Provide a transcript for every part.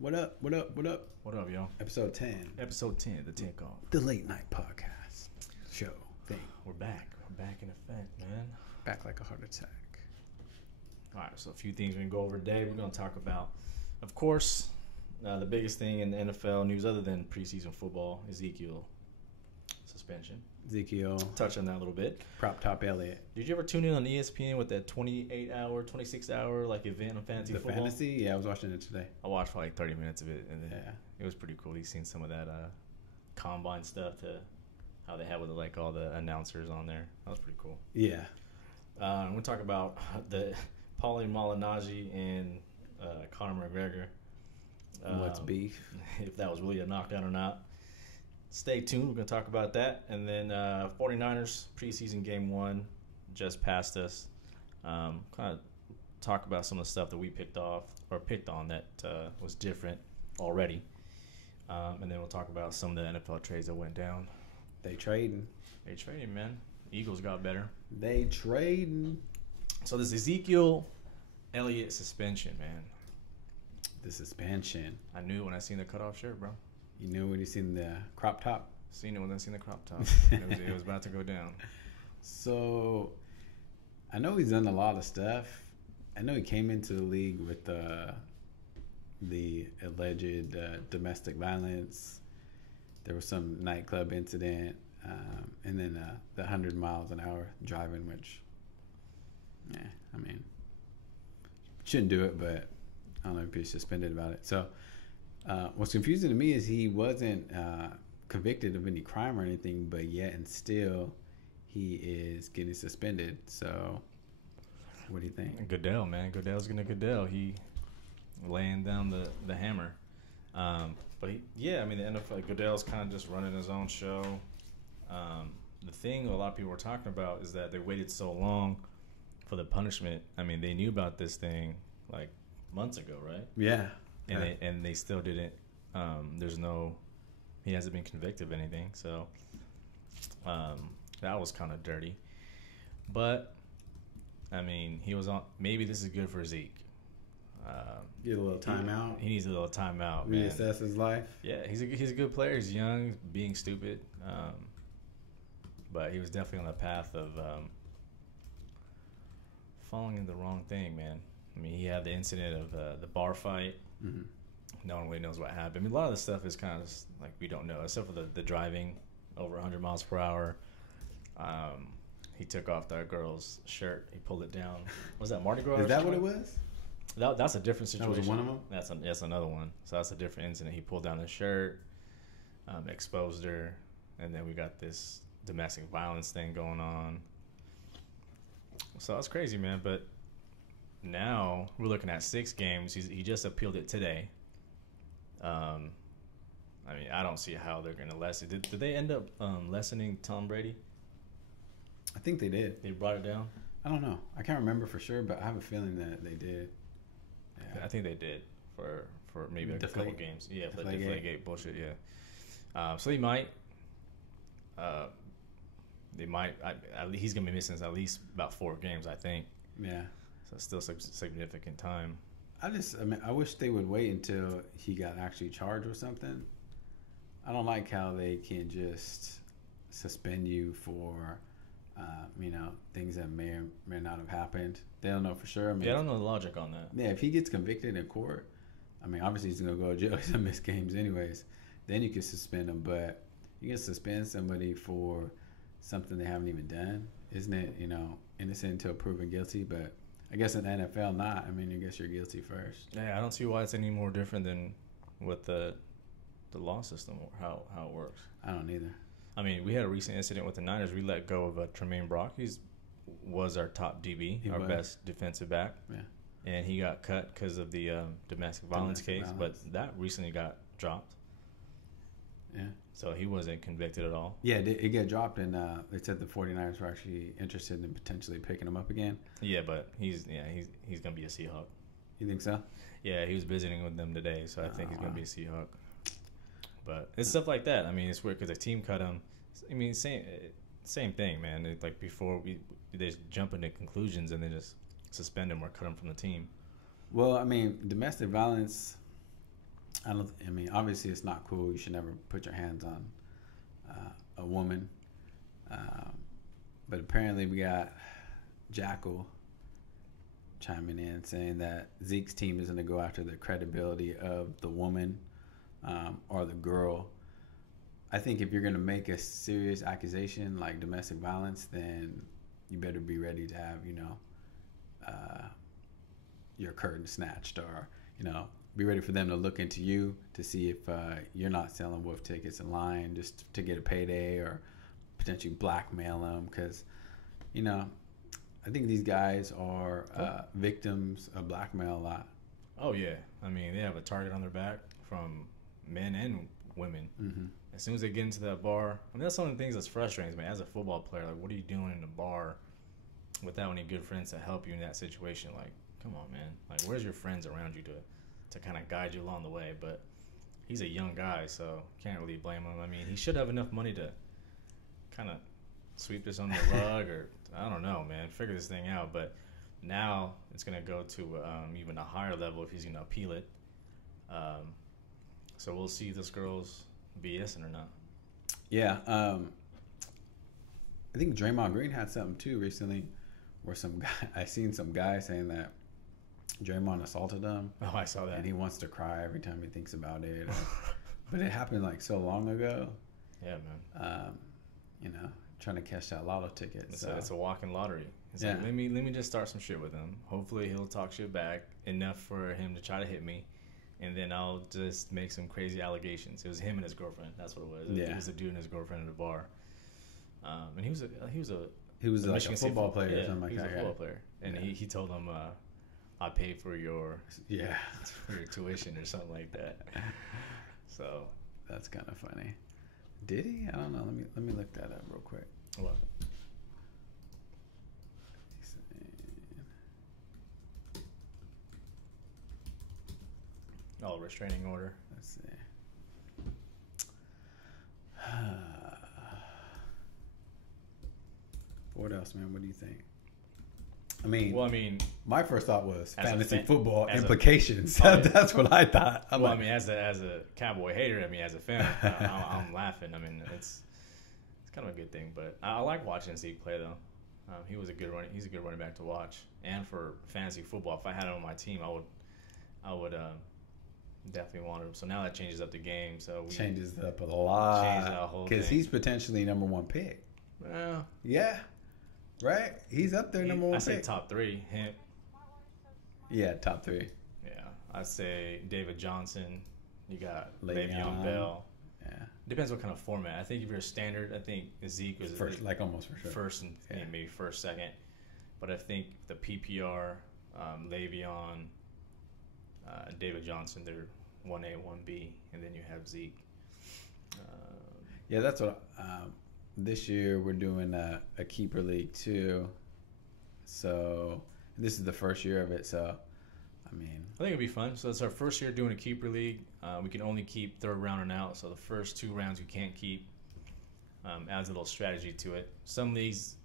What up? What up? What up? What up, y'all? Episode 10. Episode 10, the TakeOff. The late night podcast show thing. We're back. We're back in effect, man. Back like a heart attack. All right, so a few things we can go over today. We're going to talk about, of course, the biggest thing in the NFL news other than preseason football, Ezekiel suspension. Ezekiel. Touch on that a little bit. Prop top Elliott. Did you ever tune in on ESPN with that 28-hour, 26-hour like event on fantasy The football? fantasy? Yeah, I was watching it today. I watched for like 30 minutes of it, and then Yeah. it was pretty cool. You've seen some of that combine stuff to how they had with like all the announcers on there. That was pretty cool. Yeah. I'm going to talk about the Paulie Malignaggi and Conor McGregor. What's beef? If that was really a knockdown or not. Stay tuned. We're going to talk about that. And then 49ers preseason game 1 just passed us. Kind of talk about some of the stuff that we picked on that was different already. And then we'll talk about some of the NFL trades that went down. They trading. They traded, man. Eagles got better. They trading. So this Ezekiel Elliott suspension, man. The suspension. I knew when I seen the cutoff shirt, bro. You knew when you seen the crop top? Seen it when I seen the crop top. It was about to go down. So, I know he's done a lot of stuff. I know he came into the league with the alleged domestic violence. There was some nightclub incident, and then the 100 miles an hour driving, which, I mean, shouldn't do it, but I don't know if he's suspended about it. So, what's confusing to me is he wasn't convicted of any crime or anything, but yet and still he is getting suspended. So, what do you think? Goodell, man. Goodell's gonna Goodell. He laying down the hammer. But the NFL, Goodell's kind of just running his own show. The thing a lot of people were talking about is that they waited so long for the punishment. I mean, they knew about this thing like months ago, right? Yeah. And they still didn't. He hasn't been convicted of anything, so that was kind of dirty. But I mean, he was on. Maybe this is good for Zeke. Get a little timeout. He needs a little timeout, man. Reassess his life. Yeah, he's a good player. He's young, being stupid, but he was definitely on the path of falling into the wrong thing, man. I mean, he had the incident of the bar fight. Mm-hmm. No one really knows what happened. I mean, a lot of the stuff is kind of like we don't know, except for the driving over 100 miles per hour. He took off that girl's shirt. He pulled it down. Was that Mardi Gras? Is that what it was? That's a different situation. That was one of them? That's another one. So that's a different incident. He pulled down the shirt, exposed her, and then we got this domestic violence thing going on. So that's crazy, man. But now we're looking at 6 games. He just appealed it today. I mean, I don't see how they're going to lessen it. Did they end up lessening Tom Brady? I think they did. They brought it down? I don't know. I can't remember for sure, but I have a feeling that they did. Yeah. I think they did for maybe a couple games. Yeah, for the Deflategate bullshit, yeah. So he might. He's going to be missing at least about 4 games, I think. Yeah. So it's still significant time. I wish they would wait until he got actually charged with something. I don't like how they can just suspend you for, things that may or may not have happened. They don't know for sure. I mean, I don't know the logic on that. Yeah, if he gets convicted in court, I mean, obviously he's going to go to jail. He's going to miss games anyways. Then you can suspend him. But you can suspend somebody for something they haven't even done. Isn't it, innocent until proven guilty? But I guess in the NFL, not. I mean, I guess you're guilty first. Yeah, I don't see why it's any more different than with the law system or how it works. I don't either. I mean, we had a recent incident with the Niners. We let go of Tremaine Brock. He was our top DB, best defensive back. Yeah. And he got cut because of the domestic violence case, but that recently got dropped. Yeah. So he wasn't convicted at all. Yeah, it got dropped, and they said the 49ers were actually interested in potentially picking him up again. Yeah, but he's going to be a Seahawk. You think so? Yeah, he was visiting with them today, so I think he's going to be a Seahawk. But it's stuff like that. I mean, it's weird because the team cut him. I mean, same thing, man. Like before, they just jump into conclusions and then just suspend him or cut him from the team. Well, I mean, domestic violence, I mean, obviously, it's not cool. You should never put your hands on a woman. But apparently, we got Jackal chiming in saying that Zeke's team is going to go after the credibility of the woman or the girl. I think if you're going to make a serious accusation like domestic violence, then you better be ready to have, your curtain snatched, or, be ready for them to look into you to see if you're not selling wolf tickets in line just to get a payday, or potentially blackmail them. Because, I think these guys are victims of blackmail a lot. Oh, yeah. I mean, they have a target on their back from men and women. Mm-hmm. As soon as they get into that bar, I mean, that's one of the things that's frustrating me. As a football player, like, what are you doing in a bar without any good friends to help you in that situation? Like, come on, man. Like, where's your friends around you to kind of guide you along the way? But he's a young guy, so can't really blame him. I mean, he should have enough money to kind of sweep this under the rug, or I don't know, man, figure this thing out. But now it's going to go to even a higher level if he's going to appeal it. So we'll see if this girl's BSing or not. Yeah. I think Draymond Green had something too recently where I seen some guy saying that Draymond assaulted him. Oh, I saw that. And he wants to cry every time he thinks about it. But it happened like so long ago. Yeah, man. Trying to catch that lotto ticket. It's a walking lottery. It's yeah. Like, let me just start some shit with him. Hopefully he'll talk shit back enough for him to try to hit me, and then I'll just make some crazy allegations. It was him and his girlfriend. That's what it was. Yeah. It was a dude and his girlfriend at a bar. And he was like a football player or something like that. He was a football player, and he told him, "I pay for your for your tuition" or something like that. So that's kind of funny. Did he? I don't know. Let me look that up real quick. What? Oh, restraining order. Let's see. What else, man? What do you think? I mean, my first thought was fantasy football implications. That's what I thought. As a Cowboy hater, as a fan, I'm laughing. It's kind of a good thing. But I like watching Zeke play, though. He's a good running back to watch. And for fantasy football, if I had him on my team, I would definitely want him. So now that changes up the game. So changes it up a lot. Because he's potentially number one pick. Well, yeah. Right? He's up there, number one pick. I say top 3. Him. Yeah, top 3. Yeah. I'd say David Johnson. You got Le'Veon Bell. Yeah. Depends what kind of format. I think if you're a standard, I think Zeke was first, almost for sure. First and maybe first, second. But I think the PPR, Le'Veon, David Johnson, they're 1A, 1B, and then you have Zeke. Yeah, that's what. This year we're doing a keeper league too, so this is the first year of it. So, I think it'd be fun. So it's our first year doing a keeper league. We can only keep third round and out. So the first 2 rounds you can't keep. Adds a little strategy to it. Some leagues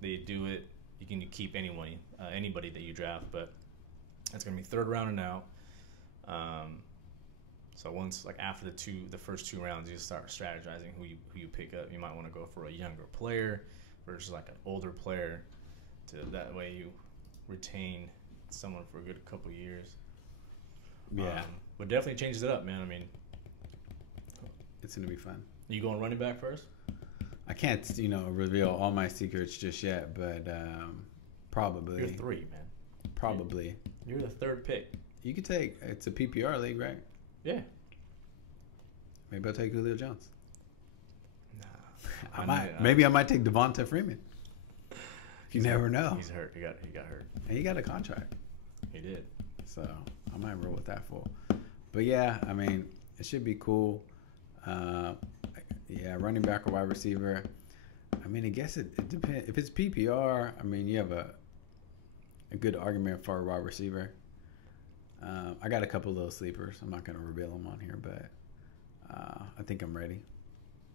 they do it. You can keep anybody that you draft, but it's gonna be third round and out. So once after the first 2 rounds, you start strategizing who you pick up. You might want to go for a younger player versus an older player, that way you retain someone for a good couple years. Yeah, but definitely changes it up, man. It's gonna be fun. You going running back first? I can't, reveal all my secrets just yet, but probably. You're 3, man. Probably. You're the 3rd pick. You could take. It's a PPR league, right? Yeah. Maybe I'll take Julio Jones. Nah. I might. Maybe I might take Devonta Freeman. You never know. He's hurt. He got hurt. And he got a contract. He did. So I might roll with that full. But yeah, it should be cool. Running back or wide receiver. I guess it depends. If it's PPR, you have a good argument for a wide receiver. I got a couple of little sleepers. I'm not going to reveal them on here, but I think I'm ready.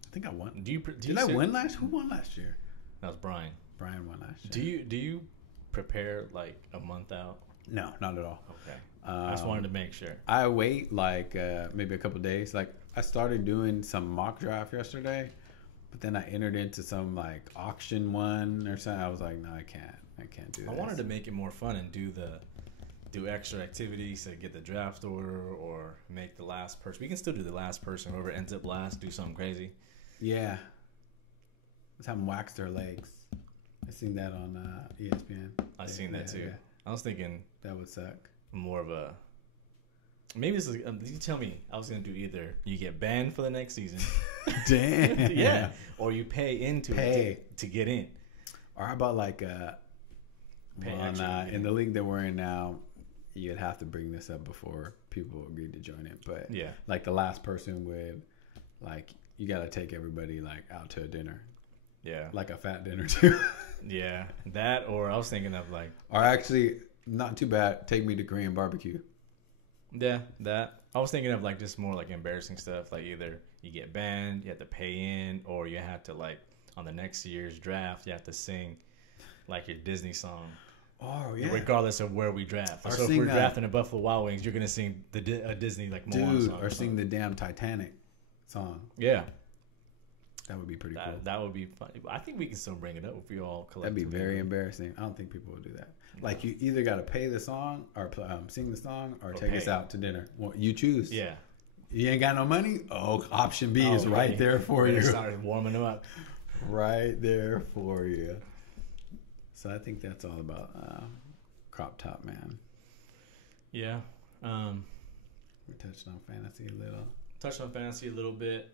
I think I won. Did I win last? Who won last year? That was Brian. Brian won last year. Do you prepare a month out No, not at all. Okay. I just wanted to make sure. I wait like maybe a couple days. Like I started doing some mock draft yesterday, but then I entered into some like auction one or something. I was like, no, I can't do that. I wanted to make it more fun and do extra activities to get the draft order or make the last person. We can still do the last person. Whoever ends up last, do something crazy. Yeah. Let's have them wax their legs. I seen that on ESPN. I seen that too. Yeah. I was thinking that would suck. More of a maybe this is you tell me. I was gonna do either you get banned for the next season, damn, yeah, or you pay it to get in. Or how about like in the league that we're in now, you'd have to bring this up before people agreed to join it. But yeah, like the last person would like you got to take everybody like out to a dinner. Yeah, like a fat dinner too. Yeah, that or I was thinking of like or actually. Not too bad. Take me to Korean barbecue. Yeah, that. I was thinking of like just more like embarrassing stuff. Like either you get banned, you have to pay in, or you have to like on the next year's draft, you have to sing like your Disney song. Oh yeah. Regardless of where we draft. So if we're drafting the Buffalo Wild Wings, you're gonna sing a Disney like Moana song. Or sing the damn Titanic song. Yeah. That would be pretty cool. That would be fun. I think we can still bring it up if we all collectively. That'd be very embarrassing. I don't think people would do that. Like you either got to pay the song or sing the song or take us out to dinner. Well, you choose. Yeah. You ain't got no money? Oh, option B is right there for you. Started warming them up. Right there for you. So I think that's all about Crop Top Man. Yeah. We touched on fantasy a little bit.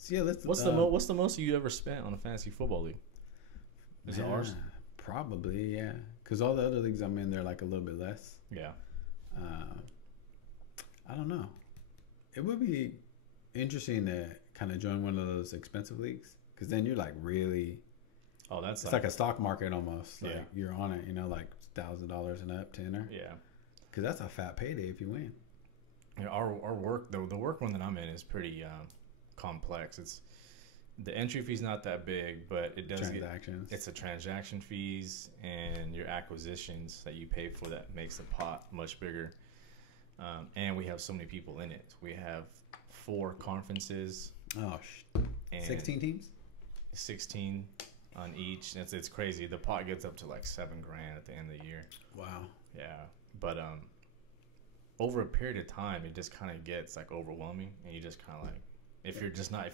So yeah, what's the most you ever spent on a fantasy football league? Is it ours? Probably, yeah. Because all the other leagues I'm in, they're like a little bit less. Yeah. I don't know. It would be interesting to kind of join one of those expensive leagues because then you're like really. Oh, that's it's like a stock market almost. Like yeah. You're on it, like $1,000 and up to enter. Yeah. Because that's a fat payday if you win. Yeah, our work the work one that I'm in is pretty complex. It's the entry fee's not that big, but it does it's a transaction fees and your acquisitions that you pay for that makes the pot much bigger. And we have so many people in it. We have 4 conferences. Oh, 16 teams? 16 on each. It's crazy. The pot gets up to like $7,000 at the end of the year. Wow. Yeah, but over a period of time, it just kind of gets like overwhelming, and you just kind of like, if you're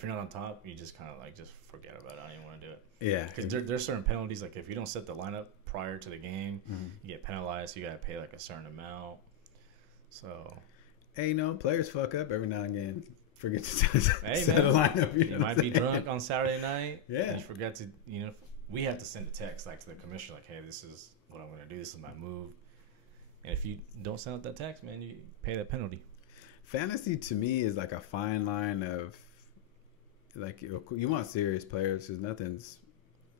not on top, you just kind of like just forget about it. I don't even want to do it. Yeah, because there's certain penalties. Like if you don't set the lineup prior to the game, you get penalized. You got to pay like a certain amount. So, hey, players fuck up every now and again. Forget to set a lineup. You might be drunk on Saturday night. Yeah, and you forget to. We have to send a text like to the commissioner, like, hey, this is what I'm going to do. This is my move. And if you don't send out that text, man, you pay that penalty. Fantasy to me is like a fine line of, like, you want serious players because nothing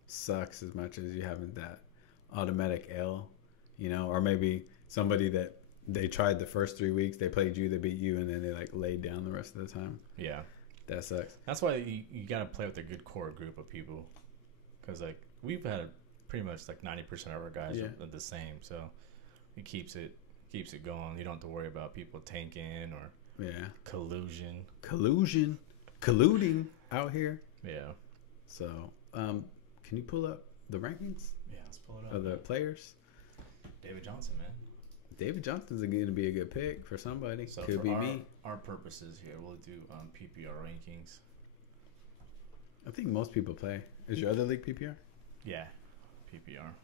sucks as much as you having that automatic L, or maybe somebody that they tried the first 3 weeks, they played you, they beat you, and then they like laid down the rest of the time. Yeah, that sucks. That's why you got to play with a good core group of people, because like we've had pretty much like 90% of our guys are the same, so. It keeps it going. You don't have to worry about people tanking or colluding out here. Yeah. So, can you pull up the rankings? Yeah, let's pull it up. Of the players. David Johnson, man. David Johnson's going to be a good pick for somebody. So could for be me. Our purposes here, we'll do PPR rankings. I think most people play. Is your other league PPR? Yeah, PPR.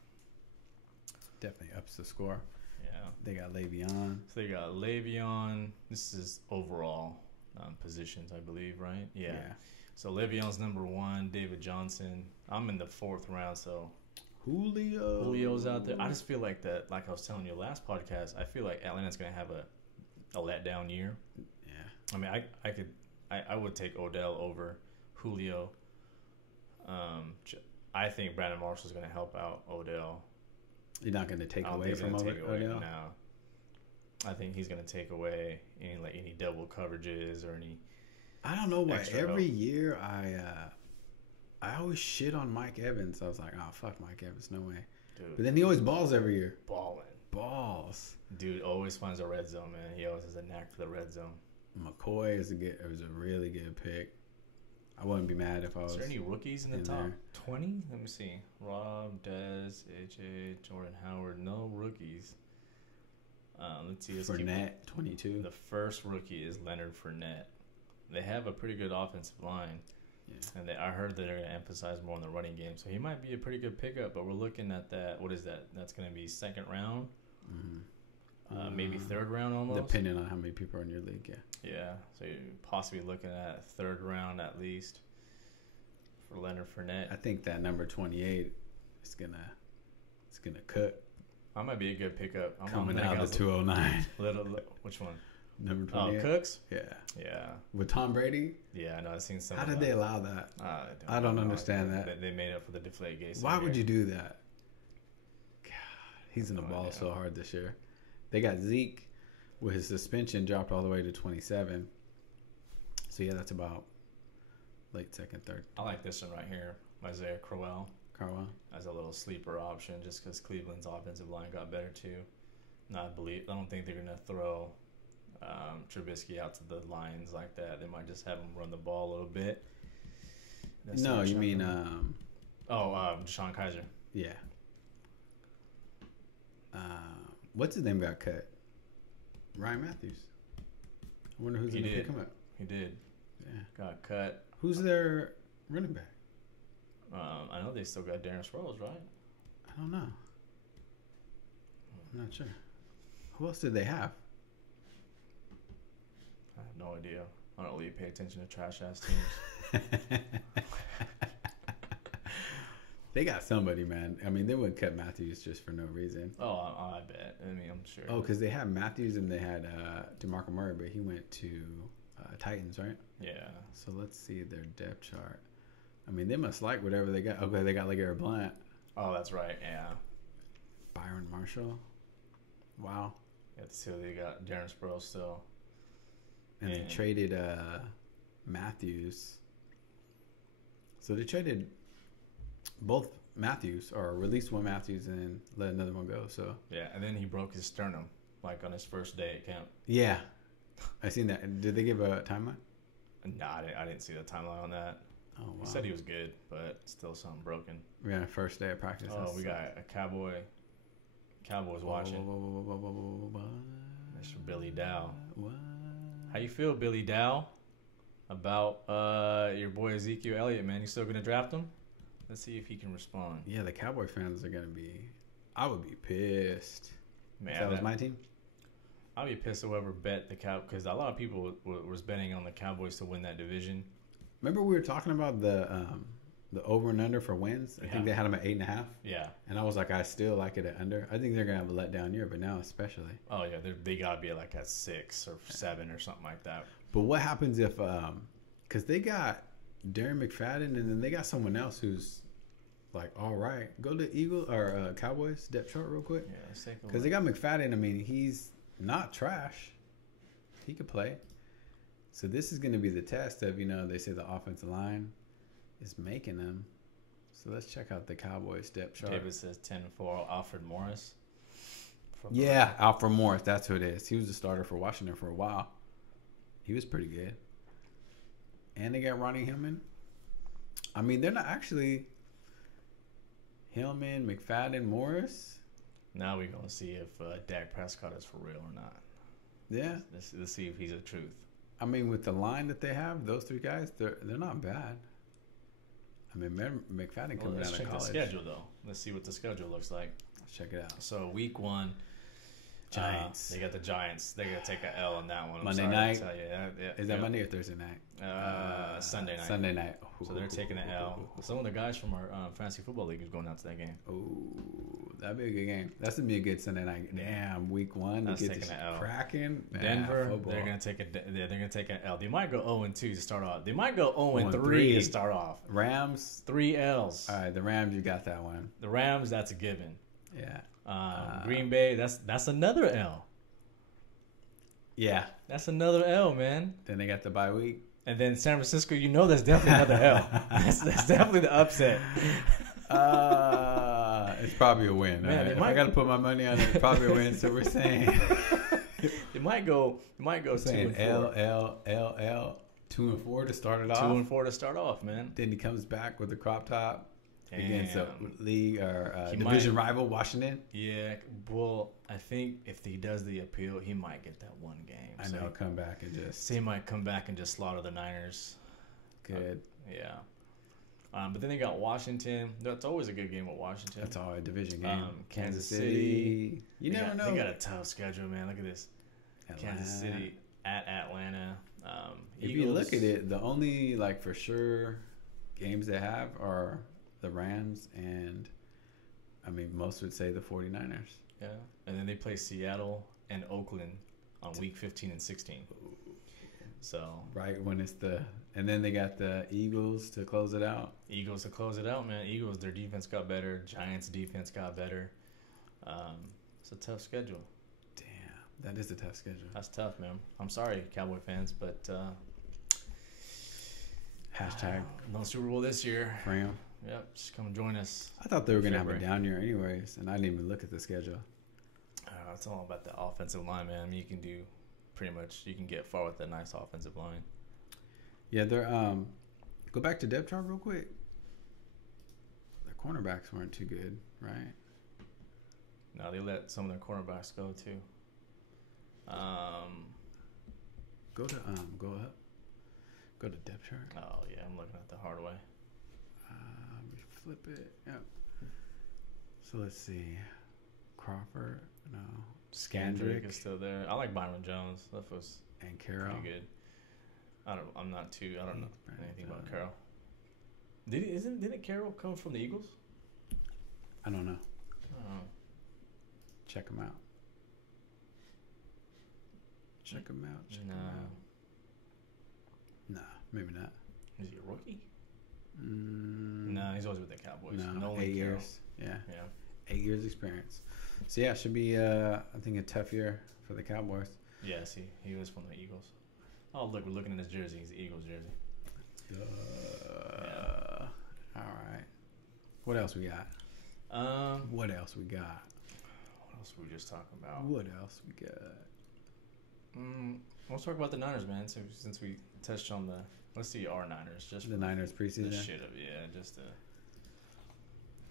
Definitely ups the score. Yeah. They got Le'Veon. So they got Le'Veon. This is overall positions, I believe, right? Yeah. So Le'Veon's number 1. David Johnson. I'm in the 4th round, so Julio's out there. I just feel like that. Like I was telling you last podcast, I feel like Atlanta's gonna have a letdown year. Yeah. I mean, I would take Odell over Julio. I think Brandon Marshall's gonna help out Odell. You're not going to take away from Odell? No. I think he's going to take away any double coverages or any. I don't know why every year I always shit on Mike Evans. I was like, oh fuck Mike Evans, no way. Dude. But then he always balls every year. Balls. Dude always finds a red zone, man. He always has a knack for the red zone. McCoy is a really good pick. I wouldn't be mad if I was. Is there any rookies in the top there. 20? Let me see. Rob, Dez, AJ, Jordan Howard. No rookies. Let's see. Fournette, 22. The first rookie is Leonard Fournette. They have a pretty good offensive line. Yeah. And I heard that they're going to emphasize more on the running game. So he might be a pretty good pickup, but we're looking at that. What is that? That's going to be second round? Mm-hmm. Maybe third round almost? Depending on how many people are in your league, yeah. Yeah, so you're possibly looking at third round at least for Leonard Fournette. I think that number 28 is gonna cook. I might be a good pickup. I'm coming out of 209. Which one? Number 28. Oh, Cooks? Yeah. Yeah. With Tom Brady? Yeah, I know. I've seen some. How did they allow that? I don't understand that. They made up for the deflate gate. Why would you do that? God, he's in the ball so hard this year. They got Zeke with his suspension dropped all the way to 27. So, yeah, that's about late second, third. I like this one right here. Isaiah Crowell. Carwell. As a little sleeper option just because Cleveland's offensive line got better too. I don't think they're going to throw Trubisky out to the Lions like that. They might just have him run the ball a little bit. No, you mean... Deshaun Kaiser. Yeah. What's his name got cut? Ryan Matthews. I wonder who's going to pick him up. He did. Yeah. Got cut. Who's their running back? I know they still got Darren Sproles, right? I don't know. I'm not sure. Who else did they have? I have no idea. I don't really pay attention to trash-ass teams. They got somebody, man. I mean, they wouldn't cut Matthews just for no reason. Oh, I bet. I mean, I'm sure. Oh, because they had Matthews and they had DeMarco Murray, but he went to Titans, right? Yeah. So let's see their depth chart. I mean, they must like whatever they got. Okay, they got LeGarrette Blount. Oh, that's right. Yeah. Byron Marshall. Wow. Yeah, so they got Darren Sproles still. And they traded Matthews. So they traded both Matthews, or released one Matthews and let another one go. So yeah, and then he broke his sternum, like on his first day at camp. Yeah, I seen that. Did they give a timeline? No, I didn't see the timeline on that. Oh wow. He said he was good, but still something broken. Yeah, first day of practice. Oh, we got a Cowboys watching. Mr. Billy Dow. What? How you feel, Billy Dow, about your boy Ezekiel Elliott, man? You still gonna draft him? Let's see if he can respond. Yeah, the Cowboy fans are gonna be. I would be pissed. Man, if that was my team. I'd be pissed whoever bet the Cow, because a lot of people was betting on the Cowboys to win that division. Remember we were talking about the over and under for wins? I think they had them at 8.5. Yeah. And I was like, I still like it at under. I think they're gonna have a letdown year, but now especially. Oh yeah, they gotta be like at 6 or 7 or something like that. But what happens if because they got Darren McFadden and then they got someone else who's like, all right, go to Cowboys depth chart real quick. Yeah, let's take a look. Because they got McFadden. I mean, he's not trash. He could play. So this is going to be the test of, they say the offensive line is making them. So let's check out the Cowboys depth chart. David says 10-4, Alfred Morris. Yeah, Alfred Morris. That's who it is. He was the starter for Washington for a while. He was pretty good. And they got Ronnie Hillman. I mean, they're not actually Hillman, McFadden, Morris. Now we're going to see if Dak Prescott is for real or not. Yeah. Let's see if he's a truth. I mean, with the line that they have, those three guys, they're not bad. I mean, McFadden coming out of college. Let's check the schedule, though. Let's see what the schedule looks like. Let's check it out. So, week 1. Giants. They got the Giants. They're going to take an L on that one. Monday night? Yeah, is that Monday or Thursday night? Sunday night. Sunday night. So they're taking an L. Some of the guys from our fantasy football league is going out to that game. Oh, that'd be a good game. That's going to be a good Sunday night. Damn, week 1. That's taking an L. Cracking. Denver, they're going to take an L. They might go 0-2 to start off. They might go 0-3 to start off. Rams. 3 L's. All right, the Rams, you got that one. The Rams, that's a given. Yeah. Green Bay, that's another L. Yeah. That's another L, man. Then they got the bye week. And then San Francisco, that's definitely another L. That's definitely the upset. It's probably a win. Man, if I got to put my money on it, it's probably a win. So we're saying it might go 2-4. L 2-4 to start it off. 2-4 to start off, man. Then he comes back with a crop top against a Damn. league or division rival, Washington. Yeah, well, I think if he does the appeal, he might get that one game. I know, come back and just. So he might come back and just slaughter the Niners. Good. Yeah. But then they got Washington. That's always a good game with Washington. That's all a division game. Kansas City. You never know. They got a tough schedule, man. Look at this. Atlanta. Kansas City at Atlanta. If Eagles. you look at it, the only like for sure games they have are the Rams and I mean most would say the 49ers. Yeah. And then they play Seattle and Oakland on week 15 and 16. So right when it's and then they got the Eagles to close it out. Eagles to close it out, man. Eagles, their defense got better. Giants' defense got better. It's a tough schedule. Damn, that is a tough schedule. That's tough, man. I'm sorry, Cowboy fans, but Hashtag no Super Bowl this year. Fram. Yep, just come join us. I thought they were gonna have a down year anyways, and I didn't even look at the schedule. It's all about the offensive line, man. I mean, you can do pretty much. You can get far with a nice offensive line. Yeah, they're go back to depth chart real quick. Their cornerbacks weren't too good, right? No, they let some of their cornerbacks go too. Go up. Go to depth chart. Oh yeah, I'm looking at the hard way. Flip it. Yep. So let's see. Crawford, no. Scandrick is still there. I like Byron Jones. That was and Carroll. pretty good. I don't know anything about Carroll. Didn't Carroll come from the Eagles? I don't know. Oh. Check him out. Check him out. Nah, maybe not. Is he a rookie? Mm, No, he's always with the Cowboys. No, 8 years. Yeah. 8 years experience. So yeah, should be I think a tough year for the Cowboys. Yeah, see, he was from the Eagles. Oh look, we're looking at his jersey. He's the Eagles jersey. All right. What else we got? What else we got? What else were we just talking about? What else we got? Let's talk about the Niners, man. Since we touched on let's see our Niners. Just the Niners preseason.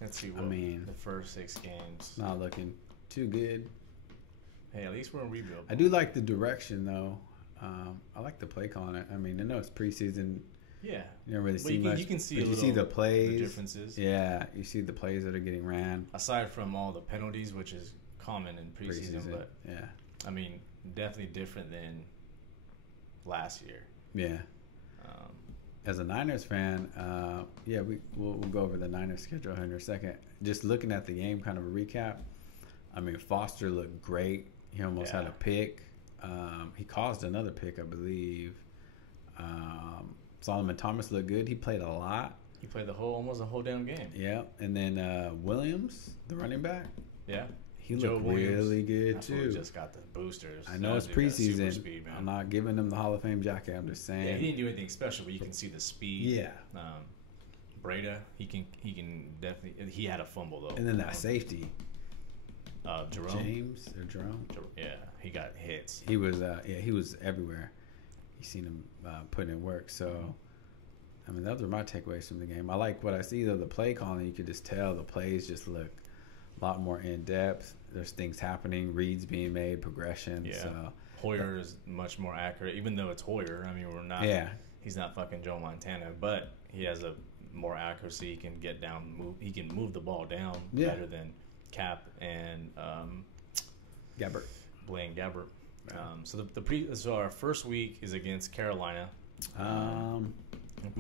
Let's see what the first 6 games. Not looking too good. Hey, at least we're in rebuild. I do like the direction though. I like the play calling. I mean, I know it's preseason. Yeah. You don't really see much. You can see you see the plays. The differences. Yeah, you see the plays that are getting ran. Aside from all the penalties, which is common in preseason. But yeah. I mean, definitely different than last year. Yeah. As a Niners fan, we'll go over the Niners schedule here in a second. Just looking at the game, kind of a recap. I mean, Foster looked great. He almost had a pick. He caused another pick, I believe. Solomon Thomas looked good. He played a lot. He played almost the whole damn game. Yeah, and then Williams, the running back. Yeah. He looked really good too. He just got the boosters. I know it's preseason. Speed, I'm not giving him the Hall of Fame jacket. I'm just saying. Yeah, he didn't do anything special, but you can see the speed. Yeah. Breda, he can definitely. He had a fumble though. And then that safety. Jerome. Yeah, he got hits. He was he was everywhere. You seen him put in work. So, I mean, those are my takeaways from the game. I like what I see though. The play calling, you could just tell the plays just look a lot more in depth. There's things happening, reads being made, progression. Yeah. So Hoyer is much more accurate, even though it's Hoyer. I mean, we're not. Yeah. He's not fucking Joe Montana, but he has a more accuracy. He can get down, He can move the ball down better than Cap and Gabbert. Blaine Gabbert. So our first week is against Carolina. I'll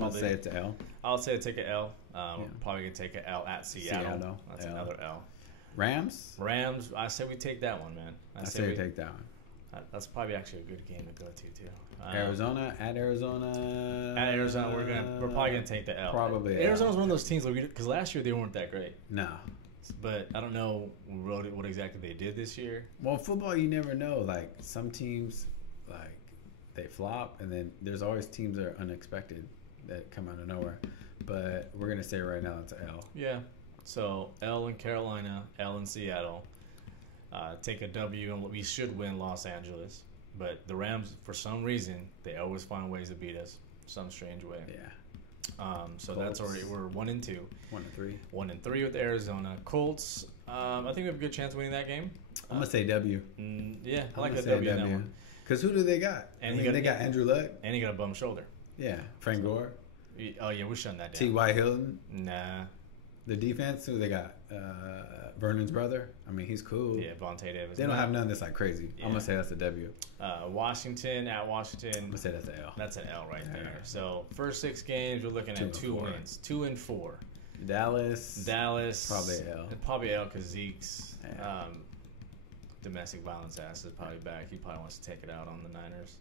say it's an L. I'll say take an L. We're probably gonna take an L at Seattle. That's another L. Rams. I say we take that one, man. I say we take that one. That's probably actually a good game to go to too. Arizona. At Arizona, we're probably gonna take the L. Probably. Arizona's one of those teams because last year they weren't that great. No. But I don't know what exactly they did this year. Well, football, you never know. Like some teams, like they flop, and then there's always teams that are unexpected that come out of nowhere. But we're gonna say right now it's an L. Yeah. So L in Carolina, L in Seattle. Take a W, and we should win Los Angeles. But the Rams, for some reason, they always find ways to beat us, some strange way. Yeah. So Colts. that's already, we're 1-2. 1-3. 1-3 with Arizona. Colts. I think we have a good chance of winning that game. I'm gonna say W. Yeah, I like gonna a say W in that one. Because who do they got? And they got Andrew Luck. And he got a bum shoulder. Yeah, Frank Gore. Oh yeah, we're shutting that down. T.Y. Hilton. Nah. The defense, who they got? Vernon's brother. I mean, he's cool. Yeah, Vontae Davis. They don't have none that's like crazy. Yeah. I'm gonna say that's a W. Washington at Washington. I'm gonna say that's an L. That's an L right there. Yeah. So first 6 games, we're looking at 2 wins, 2-4. Dallas. Probably L. Probably L because Zeke's Yeah. domestic violence ass is probably back. He probably wants to take it out on the Niners.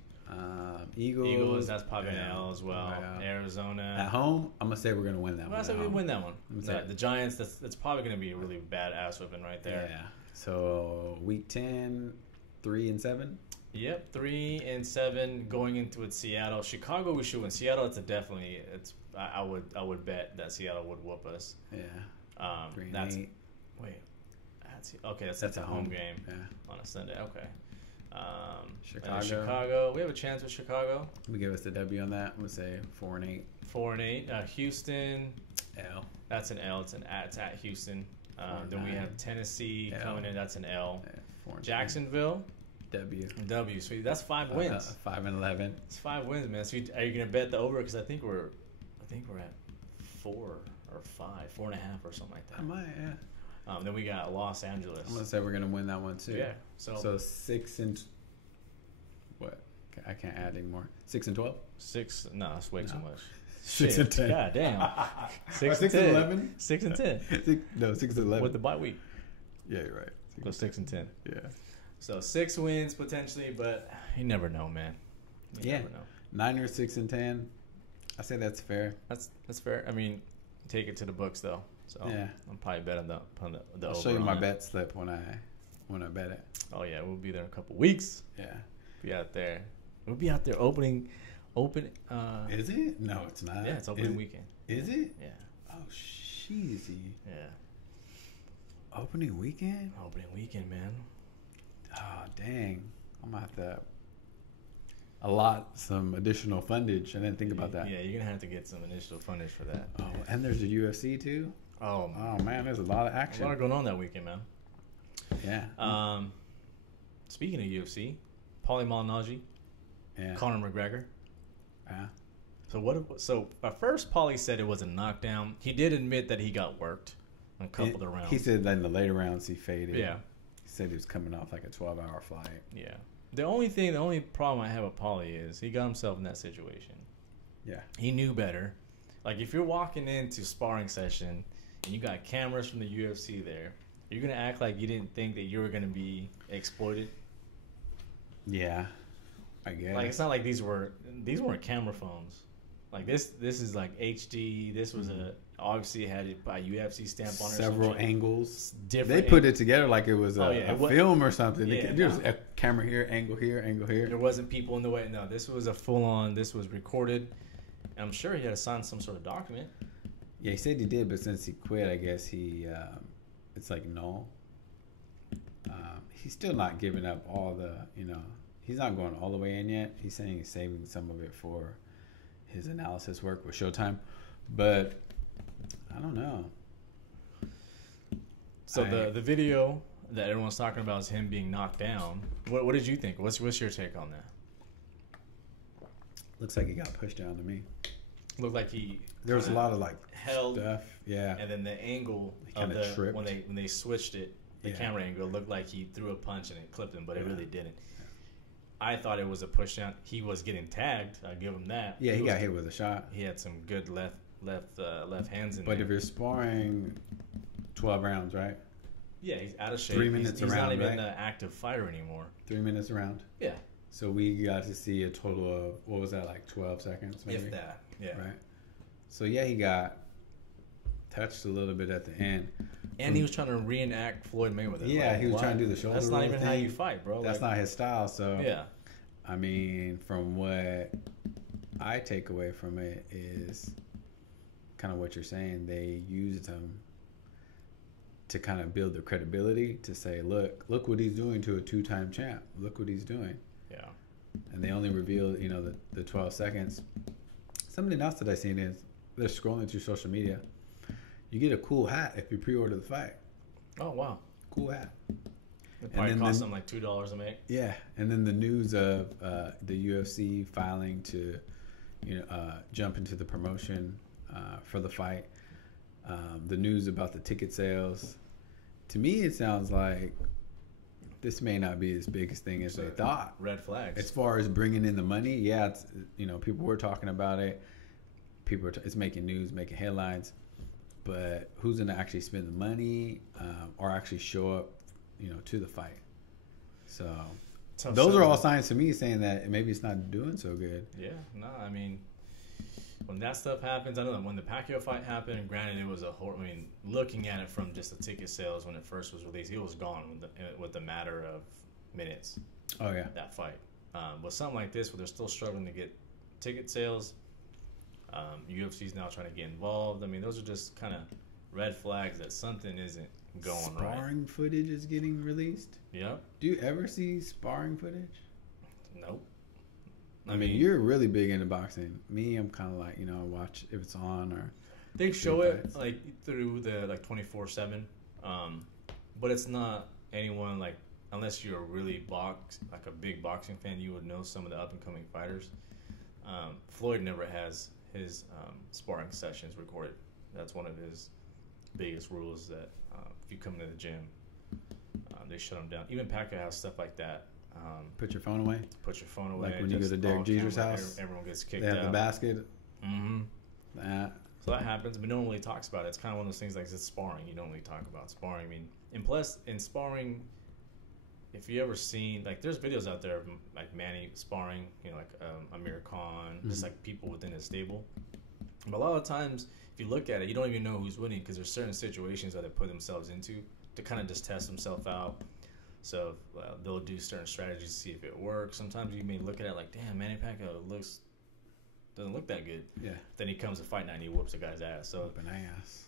Eagles. That's probably an L as well. Arizona. At home, I'm gonna say we're gonna win that one. I said we win that one. Say The Giants. That's probably gonna be a really bad ass whipping right there. Yeah. So week 10, 3-7. Yep, 3-7 going into it. Seattle, Chicago. We should win. Seattle. It's a definitely. It's. I would bet that Seattle would whoop us. Yeah. 3-8. Wait. Okay, that's a home game on a Sunday. Okay. Chicago. We have a chance with Chicago. We give us the W on that. I'm gonna say 4-8. 4-8. Houston. L. That's an L. It's at Houston. Then we have Tennessee coming in. That's an L. Jacksonville. W. Sweet. That's 5 wins. 5-11. It's 5 wins, man. So are you gonna bet the over? Because I think we're at 4 or 5, 4.5 or something like that. I might. Yeah. Then we got Los Angeles. I'm gonna say we're gonna win that one too. Yeah. So 6 and what? I can't add anymore. 6-12. 6. No, that's way too much. 6-10. God damn. 6-11. 6-10. 6-11 with the bye week. Yeah, you're right. Go 6-10. Yeah. So 6 wins potentially, but you never know, man. You never know. Niners 6-10. I say that's fair. That's fair. I mean, take it to the books though. So yeah. I'm probably betting the I'll over. show you my bet slip when I bet it. Oh yeah, we'll be there in a couple weeks. Yeah. Be out there. We'll be out there opening. Is it? No, it's not. Yeah, it's opening weekend. Is it? Yeah. Oh, cheesy. Yeah. Opening weekend? Opening weekend, man. Oh, dang. I'm going to have to allot some additional fundage. I didn't think about that. Yeah, you're going to have to get some additional fundage for that. Oh, and there's the UFC too? Oh, man, there's a lot of action. A lot going on that weekend, man. Yeah. Speaking of UFC, Paulie Malignaggi, Conor McGregor. Yeah. So at first, Paulie said it was a knockdown. He did admit that he got worked in a couple of rounds. He said that in the later rounds he faded. Yeah. He said he was coming off like a 12-hour flight. Yeah. The only problem I have with Paulie is he got himself in that situation. Yeah. He knew better. Like if you're walking into sparring session and you got cameras from the UFC there, you're gonna act like you didn't think that you were gonna be exploited. Yeah, I guess. Like it's not like these weren't camera phones. Like this is like HD. This was obviously had it by UFC stamp on it. Several angles. Different. They put it together like it was a film or something. Yeah, There's a camera here, angle here, angle here. There wasn't people in the way. No, this was a full on. This was recorded. And I'm sure he had to sign some sort of document. Yeah, he said he did, but since he quit, I guess it's like null. He's still not giving up all the, he's not going all the way in yet. He's saying he's saving some of it for his analysis work with Showtime, but I don't know. So the video that everyone's talking about is him being knocked down. What did you think? What's your take on that? Looks like he got pushed down to me. Looked like he. There was a lot of held stuff, yeah. And then the angle of the tripped. when they switched it, the camera angle looked like he threw a punch and it clipped him, but it really didn't. I thought it was a push down. He was getting tagged. I give him that. Yeah, he got hit with a shot. He had some good left hands in there. But if you're sparring 12 rounds, right? Yeah, he's out of shape. 3 minutes he's around, not even right? an active fighter anymore. 3 minutes around. Yeah. So we got to see a total of, what was that, like 12 seconds maybe? If that, yeah. Right. So yeah, he got touched a little bit at the end. And he was trying to reenact Floyd Mayweather. Yeah, he was trying to do the shoulder That's not roll even thing. how you fight, bro. That's not his style. So yeah. I mean, from what I take away from it is kind of what you're saying. They used him to kind of build the credibility to say, look what he's doing to a 2-time champ. Look what he's doing. Yeah. And they only reveal, you know, the 12 seconds. Something else that I seen is they're scrolling through social media. You get a cool hat if you pre-order the fight. Oh, wow. Cool hat. It probably cost them like $2 to make. Yeah, and then the news of the UFC filing to, you know, jump into the promotion for the fight. The news about the ticket sales. To me, it sounds like this may not be as big a thing as they thought. Red flags. As far as bringing in the money, yeah, it's, you know, people were talking about it. People, it's making news, making headlines. But who's going to actually spend the money or actually show up, you know, to the fight? So those are all signs to me saying that maybe it's not doing so good. Yeah, no, I mean, when that stuff happens, I don't know, when the Pacquiao fight happened, granted, it was a horror. I mean, looking at it from just the ticket sales when it first was released, it was gone with the matter of minutes. Oh, yeah. That fight. But something like this where they're still struggling to get ticket sales, UFC's now trying to get involved. I mean, those are just kind of red flags that something isn't going right. Sparring footage is getting released? Yep. Do you ever see sparring footage? Nope. I mean, you're really big into boxing. Me, I'm kind of like, you know, watch if it's on or... They show it, like, through the, like, 24/7. But it's not anyone, like, unless you're a really like a big boxing fan, you would know some of the up-and-coming fighters. Floyd never has his sparring sessions recorded. That's one of his biggest rules, that if you come to the gym, they shut him down. Even Pacquiao has stuff like that. Put your phone away? Put your phone away. Like when you go to Derek Jeter's house? Everyone gets kicked out. They have out. the basket? Mm-hmm. So that happens, but no one really talks about it. It's kind of one of those things like it's sparring. You don't really talk about sparring. I mean, and plus, in sparring, if you ever seen, like, there's videos out there of, like, Manny sparring, you know, like Amir Khan, just, like, people within his stable. But a lot of times, if you look at it, you don't even know who's winning because there's certain situations that they put themselves into to kind of just test themselves out. So they'll do certain strategies to see if it works. Sometimes you may look at it like, damn, Manny Pacquiao doesn't look that good. Yeah. Then he comes to fight night and he whoops a guy's ass. So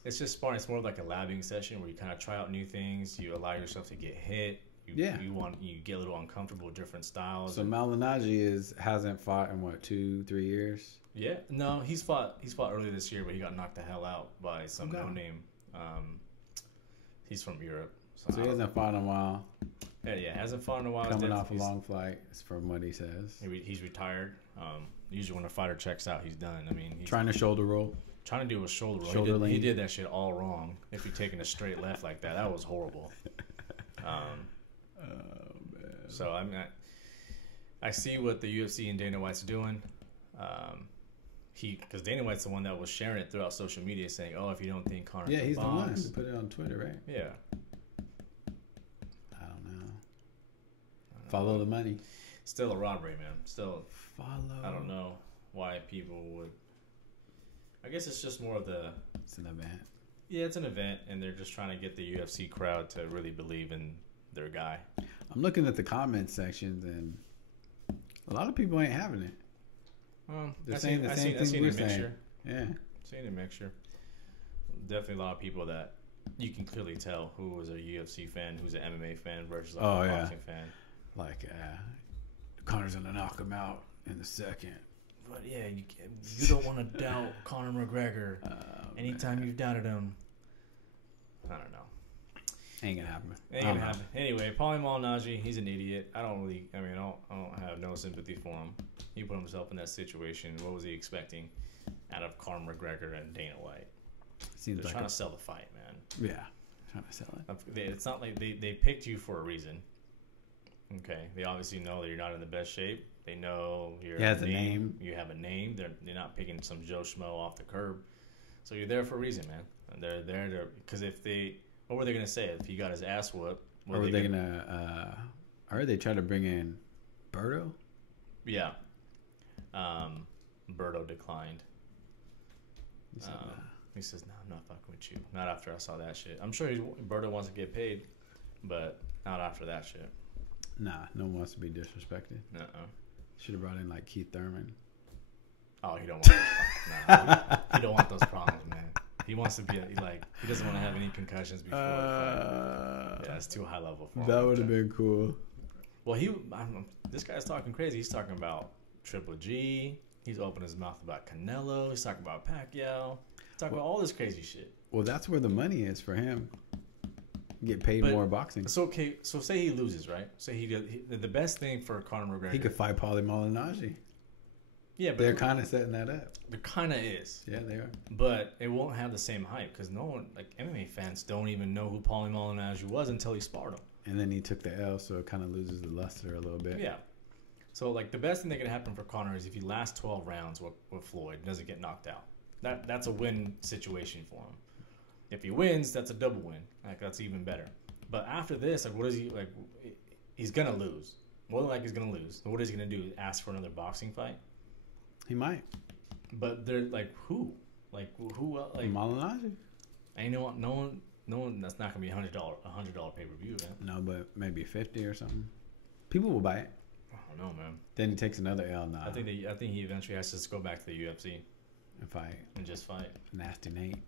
it's just sparring. It's more like a labbing session where you kind of try out new things. You allow yourself to get hit. You get a little uncomfortable with different styles. So Malignaggi hasn't fought in what, 2-3 years? Yeah. No, he's fought earlier this year, but he got knocked the hell out by some no-name. He's from Europe. So he hasn't fought in a while. Yeah, hasn't fought in a while. Coming off a long flight, from what he says. He's retired. Usually when a fighter checks out, he's done. I mean, he's trying to shoulder roll. Trying to do a shoulder roll. He did that shit all wrong. If you're taking a straight left like that, that was horrible. Oh, man. So I mean, I see what the UFC and Dana White's doing. Because Dana White's the one that was sharing it throughout social media, saying, "Oh, if you don't think Conor, he's the one who put it on Twitter, right?" Yeah. I don't know. Follow the money. Still a robbery, man. Still. Follow. I don't know why people would. I guess it's just more of the. It's an event. Yeah, it's an event, and they're just trying to get the UFC crowd to really believe in their guy. I'm looking at the comment sections, and a lot of people ain't having it. They're saying the same thing we're saying. Yeah. Seen a mixture. Definitely a lot of people that you can clearly tell who was a UFC fan, who's an MMA fan versus a boxing fan. Like, Conor's going to knock him out in the second. But yeah, you don't want to doubt Conor McGregor. Anytime you've doubted him, I don't know. Ain't gonna happen. Ain't gonna happen. Anyway, Paulie Malignaggi, he's an idiot. I don't have no sympathy for him. He put himself in that situation. What was he expecting out of Conor McGregor and Dana White? They're trying to sell the fight, man. Yeah, trying to sell it. It's not like they picked you for a reason. Okay, they obviously know that you're not in the best shape. They know you're. He has a name. You have a name. They're not picking some Joe Schmo off the curb. So you're there for a reason, man. And they're there to, because if they, what were they gonna say if he got his ass whooped? Or were they gonna? I heard they tried to bring in Berto. Yeah. Berto declined. He says, "No, I'm not fucking with you. Not after I saw that shit. I'm sure Berto wants to get paid, but not after that shit." Nah, no one wants to be disrespected. Should have brought in like Keith Thurman. Oh, he don't want those problems. He don't want those problems, man. He wants to be like he doesn't want to have any concussions before. Yeah, it's too high level for him. That would have been cool. Well, this guy's talking crazy. He's talking about Triple G. He's opened his mouth about Canelo. He's talking about Pacquiao. He's talking about all this crazy shit. Well, that's where the money is for him. Get paid more boxing. So okay, so say he loses, right? Say the best thing for Conor McGregor. He could fight Paulie Malignaggi. Yeah, but they're kind of setting that up. There kind of is. Yeah, they are. But it won't have the same hype because no one, like MMA fans, don't even know who Paulie Malignaggi was until he sparred him. And then he took the L, so it kind of loses the luster a little bit. Yeah. So like the best thing that can happen for Conor is if he lasts 12 rounds with Floyd, doesn't get knocked out. That's a win situation for him. If he wins, that's a double win. Like that's even better. But after this, like what is he like? He's gonna lose. More than likely, he's gonna lose. So what is he gonna do? Ask for another boxing fight? He might. But they're like who? Like who? Like Malignaggi. Ain't no one. That's not gonna be $100 pay per view, man. No, but maybe 50 or something. People will buy it. I don't know, man. Then he takes another L now. I think he eventually has to just go back to the UFC and fight. And just fight. Nasty Nate.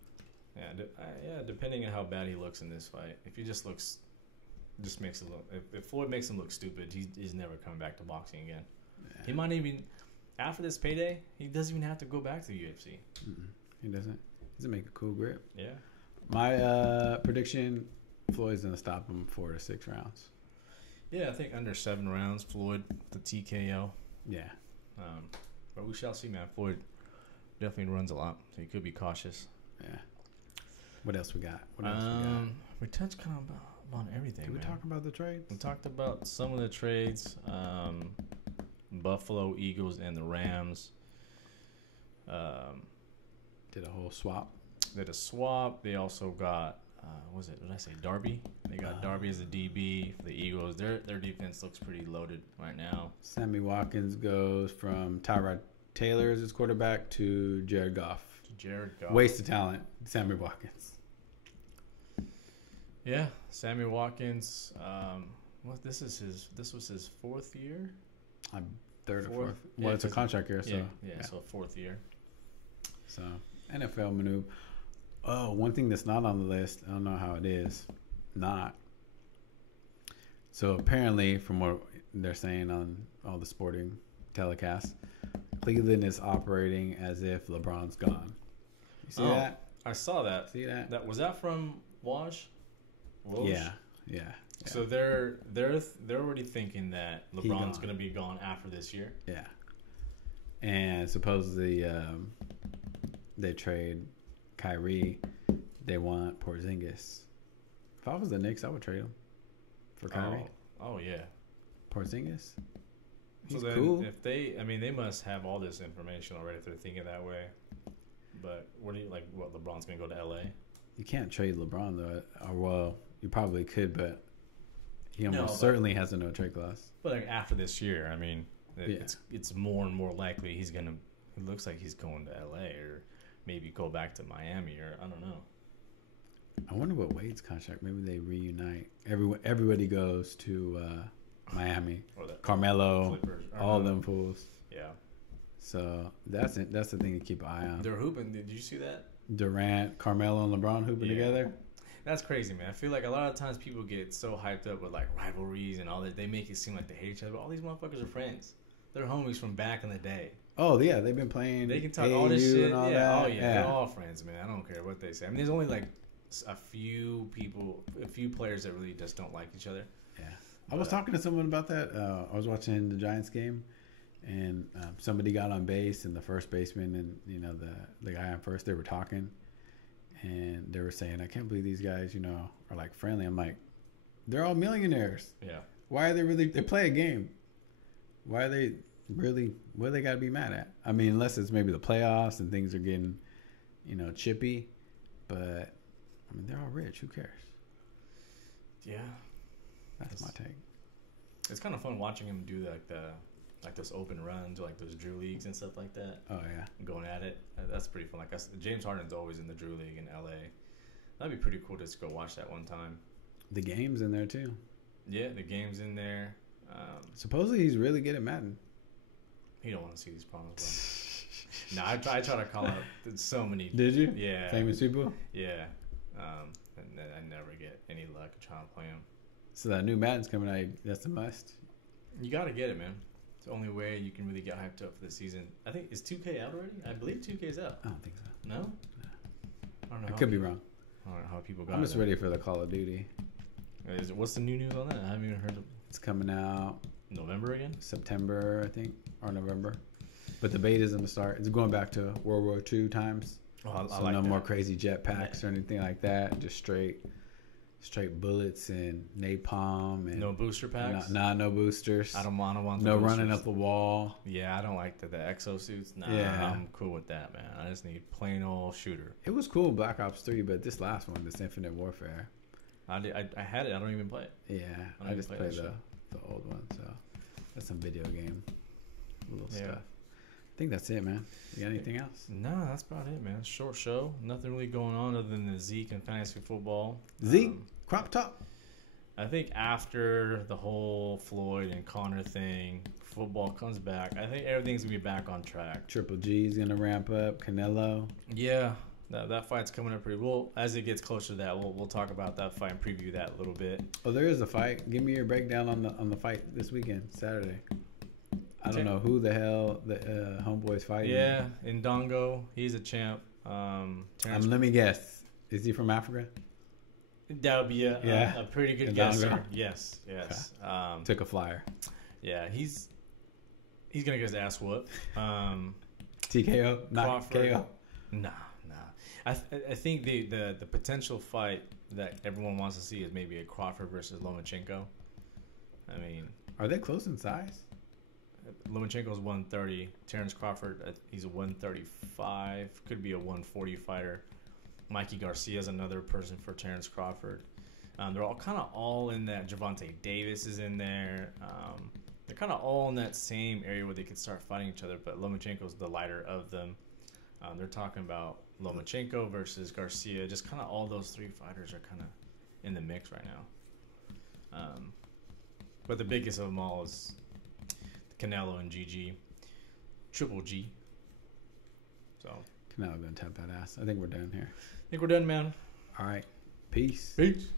Yeah, depending on how bad he looks in this fight. If he just makes it look. If Floyd makes him look stupid, he's never coming back to boxing again. Yeah. He might even after this payday, he doesn't even have to go back to the UFC. He doesn't. He doesn't make a cool grip. Yeah. My prediction: Floyd's gonna stop him 4 to 6 rounds. Yeah, I think under 7 rounds, Floyd the TKO. Yeah. But we shall see, man. Floyd definitely runs a lot, so he could be cautious. Yeah. What else we got? We touched kind of on everything. Did we talk about the trades? We talked about some of the trades. Buffalo, Eagles, and the Rams. Did a whole swap. Did a swap. They also got did I say Darby? They got Darby as a DB for the Eagles. Their defense looks pretty loaded right now. Sammy Watkins goes from Tyrod Taylor as his quarterback to Jared Goff. Waste of talent, Sammy Watkins. Yeah, Sammy Watkins. This was his 4th year. Third or fourth. Well, it's a contract year, so yeah. So 4th year. So NFL maneuver. Oh, one thing that's not on the list. I don't know how it is. Not. So apparently, from what they're saying on all the sporting telecasts, Cleveland is operating as if LeBron's gone. You see that? I saw that. See that? Was that from Woj? Yeah. So they're already thinking that LeBron's going to be gone after this year. Yeah. And supposedly they trade Kyrie. They want Porzingis. If I was the Knicks, I would trade him for Kyrie. Oh yeah. Porzingis. He's so cool. If they must have all this information already if they're thinking that way. But what LeBron's going to go to LA? You can't trade LeBron though. Or well, you probably could, but he certainly has a no trade clause. But like after this year, I mean, it's more and more likely he's gonna. It looks like he's going to LA or maybe go back to Miami or I don't know. I wonder what Wade's contract. Maybe they reunite. Everybody goes to Miami. Or Carmelo, Clippers, all them fools. Yeah. So that's it. That's the thing to keep an eye on. They're hooping. Did you see that? Durant, Carmelo, and LeBron hooping together. That's crazy, man. I feel like a lot of times people get so hyped up with like rivalries and all that. They make it seem like they hate each other. But all these motherfuckers are friends. They're homies from back in the day. Oh yeah, they've been playing. They can talk all this shit. They're all friends, man. I don't care what they say. I mean, there's only like a few players that really just don't like each other. Yeah, I was talking to someone about that. I was watching the Giants game, and somebody got on base, and the first baseman and the guy on first, they were talking. And they were saying, I can't believe these guys, are like friendly. I'm like, they're all millionaires. Yeah. Why are they they play a game? Why are they really, what do they got to be mad at? I mean, unless it's maybe the playoffs and things are getting, chippy. But, I mean, they're all rich. Who cares? Yeah. That's my take. It's kind of fun watching him do like those open runs or like those Drew Leagues and stuff like that. Oh, yeah. Going at it. That's pretty fun. Like James Harden's always in the Drew League in LA. That'd be pretty cool to just go watch that one time. The game's in there, too. Yeah, the game's in there. Supposedly he's really good at Madden. He don't want to see these problems, No, I try to call out so many. Did you? Yeah. Famous people? Yeah. And then I never get any luck trying to play them. So that new Madden's coming out. That's a must. You got to get it, man. It's the only way you can really get hyped up for the season. I think, is 2K out already? I believe 2K's out. I don't think so. No? I don't know. I could be wrong. I don't know how people got it. I'm just ready for the Call of Duty. What's the new news on that? I haven't even heard of. It's coming out November again? September, I think, or November. But the beta's gonna start. It's going back to World War II times. Oh, so no more crazy jetpacks or anything like that. Just straight bullets and napalm and no booster packs. No boosters. I don't want the no boosters. running up the wall. Yeah, I don't like the exosuits. Nah, yeah. I'm cool with that, man. I just need plain old shooter. It was cool in Black Ops 3, but this last one, this Infinite Warfare. I had it. I don't even play it. Yeah, I just play the old one. So that's some video game little stuff. I think that's it, man. You got anything else? No, that's about it, man. Short show. Nothing really going on other than the Zeke and fantasy football. Zeke, crop top. I think after the whole Floyd and Connor thing, football comes back. I think everything's going to be back on track. Triple G's going to ramp up. Canelo. Yeah, that fight's coming up pretty well. As it gets closer to that, we'll talk about that fight and preview that a little bit. Oh, there is a fight. Give me your breakdown on the fight this weekend, Saturday. I don't know who the hell the homeboy's fighting. Yeah, Ndongo. He's a champ. Let me guess. Is he from Africa? That would be a pretty good guess, sir. Yes. Okay. Took a flyer. Yeah, he's gonna get his ass whooped. TKO, not Crawford, KO. Nah. I think the potential fight that everyone wants to see is maybe a Crawford versus Lomachenko. I mean, are they close in size? Lomachenko's 130. Terrence Crawford, he's a 135. Could be a 140 fighter. Mikey Garcia's another person for Terrence Crawford. They're all kind of all in that. Gervonta Davis is in there. They're kind of all in that same area where they could start fighting each other, but Lomachenko's the lighter of them. They're talking about Lomachenko versus Garcia. Just kind of all those three fighters are kind of in the mix right now. But the biggest of them all is Canelo and GG. Triple G. So Canelo gonna tap that ass. I think we're done here. I think we're done, man. All right. Peace. Peace.